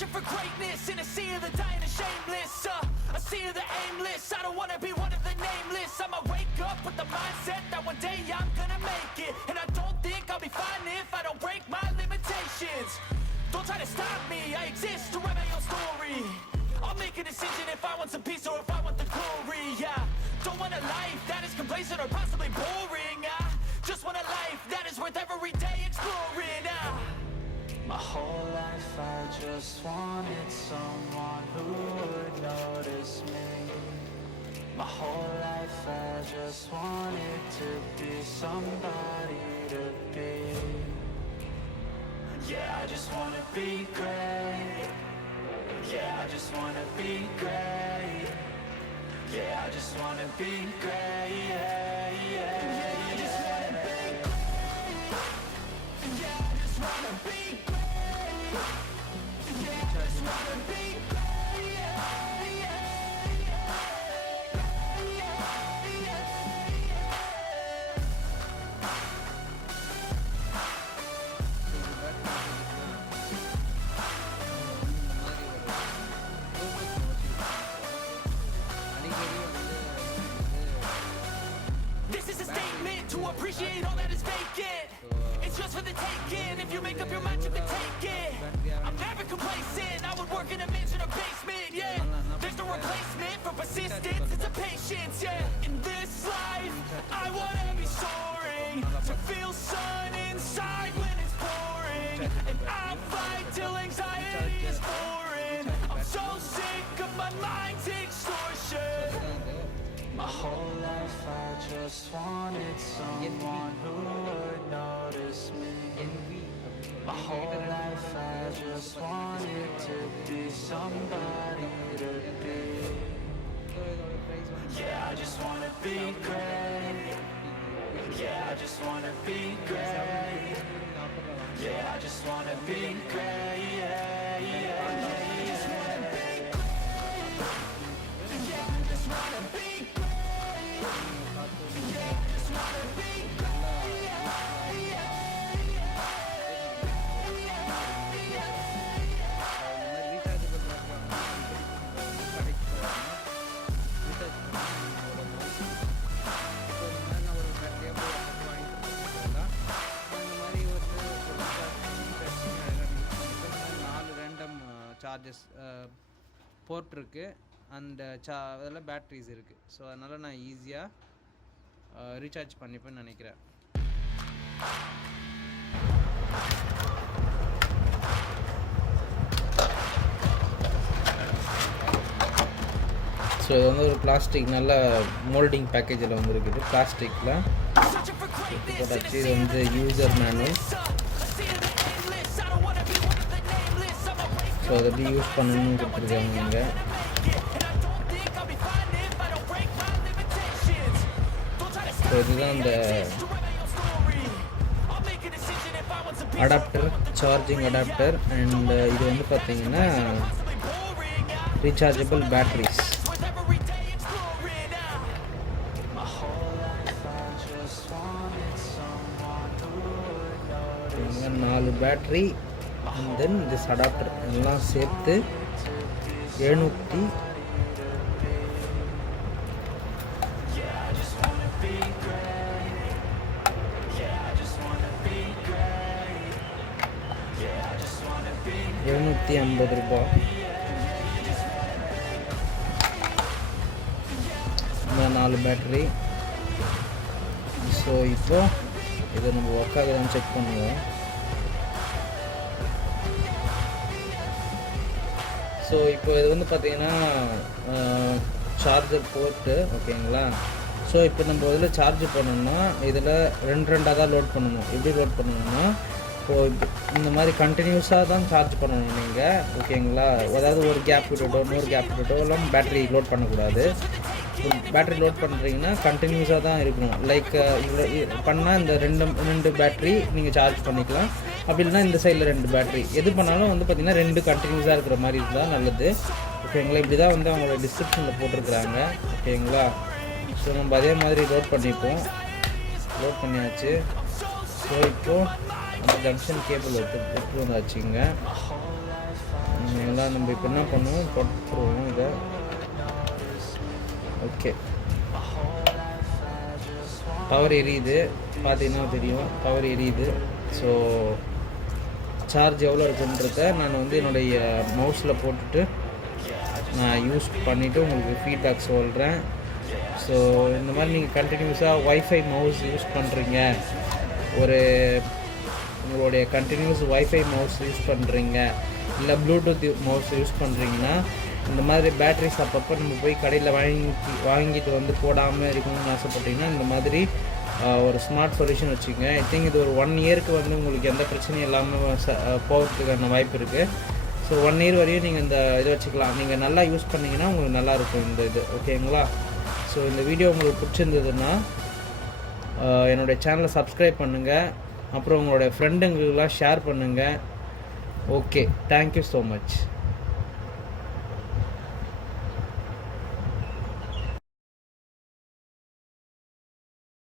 Searching for greatness in a sea of the dying and shameless. A sea of the aimless. I don't wanna be one of the nameless. I'ma wake up with the mindset that one day I'm gonna make it. And I don't think I'll be fine if I don't break my limitations. Don't try to stop me, I exist to write my own story. I'll make a decision if I want some peace or if I want the glory. Yeah, don't want a life that is complacent or possibly boring. I just want a life that is worth every day exploring. My whole life I just wanted someone who would notice me. My whole life I just wanted to be somebody to be. Yeah, I just wanna be great. Yeah, I just wanna be great. Yeah, I just wanna be great. Yeah, yeah, I just wanna be great. Yeah, I just wanna be great. Yeah, I just wanna be great. Yeah, yeah, This is a statement to appreciate all that is vacant. It's just for the taking. If you make up your mind to take it, I'm never complacent. I would work in a mansion or basement. Yeah, there's no replacement for persistence. It's a patience. Yeah, in this life, I wanna be soaring, to feel sun inside when it's pouring, and I'll fight till anxiety is foreign. I'm so sick of my mind's extortion. my whole life I just wanted someone who would notice me. My whole life I just wanted to be somebody to be. Yeah, I just wanna be great. Yeah, I just wanna be great. Yeah, I just wanna be great. Yeah, yeah, I just wanna be great. Yeah, I just wanna be great. Yeah, I just wanna be great. Yeah, charges port இருக்குது and அதில் batteries இருக்குது. So அதனால் நான் ஈஸியாக ரீசார்ஜ் பண்ணிப்பேன்னு நினைக்கிறேன். ஸோ இது வந்து ஒரு பிளாஸ்டிக் நல்ல மோல்டிங் பேக்கேஜில் வந்துருக்குது. பிளாஸ்டிக்கில் போட்டாச்சு. இது வந்து யூசர் மேனுவல். ஸோ அதை எப்படி யூஸ் பண்ணணும்னு கொடுத்துருக்காங்க இங்கே. ஸோ இதுதான் இந்த அடாப்டர், சார்ஜிங் அடாப்டர். அண்ட் இது வந்து பார்த்திங்கன்னா rechargeable batteries. 4 battery and then this adapter எல்லாம் சேர்த்து 700. ₹750 இந்த 4 பேட்டரி. ஸோ இப்போ இதை நம்ம ஒர்க் ஆகுதான்னு செக் பண்ணுவோம். ஸோ இப்போ இது வந்து பார்த்திங்கன்னா சார்ஜர் போர்ட்டு, ஓகேங்களா. ஸோ இப்போ நம்ம இதில் சார்ஜ் பண்ணணும்னா இதில் 2 தான் லோட் பண்ணணும். எப்படி லோட் பண்ணணும்னா இப்போது இந்த மாதிரி கண்டினியூஸாக தான் சார்ஜ் பண்ணணும் நீங்கள், ஓகேங்களா. அதாவது ஒரு கேப் விட்டுட்டோ இன்னொரு கேப் விட்டுட்டோ எல்லாம் பேட்டரி லோட் பண்ணக்கூடாது. பேட்டரி லோட் பண்ணுறீங்கன்னா கண்டினியூஸாக தான் இருக்கணும். லைக் இவ்வளோ பண்ணால் இந்த ரெண்டு பேட்ரி நீங்கள் சார்ஜ் பண்ணிக்கலாம். அப்படி இல்லைனா இந்த சைடில் 2 பேட்ரி. எது பண்ணாலும் வந்து பார்த்திங்கன்னா 2 கண்டினியூஸாக இருக்கிற மாதிரி இருந்தால் நல்லது, ஓகேங்களா. இப்படி தான் வந்து அவங்களோட டிஸ்கிரிப்ஷனில் போட்டிருக்கிறாங்க, ஓகேங்களா. ஸோ நம்ம அதே மாதிரி லோட் பண்ணிப்போம். லோட் பண்ணியாச்சு. ஸோ இப்போது அந்த ஜங்ஷன் கேபிள் எடுத்து வந்தாச்சுங்க. நம்ம இப்போ என்ன பண்ணுவோம், போட்டுருவோம் இதை. ஓகே, பவர் எரியுது, பார்த்தீங்கன்னா தெரியும் பவர் எரியுது. ஸோ சார்ஜ் எவ்வளோ இருக்குன்றத நான் வந்து என்னுடைய மவுஸில் போட்டுட்டு நான் யூஸ் பண்ணிவிட்டு உங்களுக்கு ஃபீட்பேக் சொல்கிறேன். ஸோ இந்த மாதிரி நீங்கள் கண்டினியூஸாக ஒய்ஃபை மவுஸ் யூஸ் பண்ணுறீங்க, உங்களுடைய கண்டினியூஸ் ஒய்ஃபை மவுஸ் யூஸ் பண்ணுறீங்க, இல்லை ப்ளூடூத் மவுஸ் யூஸ் பண்ணுறீங்கன்னா, இந்த மாதிரி பேட்டரிஸ் அப்பப்போ நம்ம போய் கடையில் வாங்கிட்டு வந்து போடாமல் இருக்கணும்னு ஆசைப்பட்டீங்கன்னா இந்த மாதிரி ஒரு ஸ்மார்ட் சொல்யூஷன் வச்சுக்கோங்க. ஐ திங்க் இது ஒரு 1 இயருக்கு வந்து உங்களுக்கு எந்த பிரச்சனையும் இல்லாமல் போகிறதுக்கான வாய்ப்பு இருக்குது. ஸோ 1 இயர் வரையும் நீங்கள் இந்த இதை வச்சுக்கலாம். நீங்கள் நல்லா யூஸ் பண்ணிங்கன்னா உங்களுக்கு நல்லாயிருக்கும் இந்த இது. ஓகேங்களா? ஸோ இந்த வீடியோ உங்களுக்கு பிடிச்சிருந்ததுன்னா என்னுடைய சேனலை சப்ஸ்கிரைப் பண்ணுங்கள், அப்புறம் உங்களுடைய ஃப்ரெண்டுங்களுக்கெல்லாம் ஷேர் பண்ணுங்கள். Okay, thank you so much.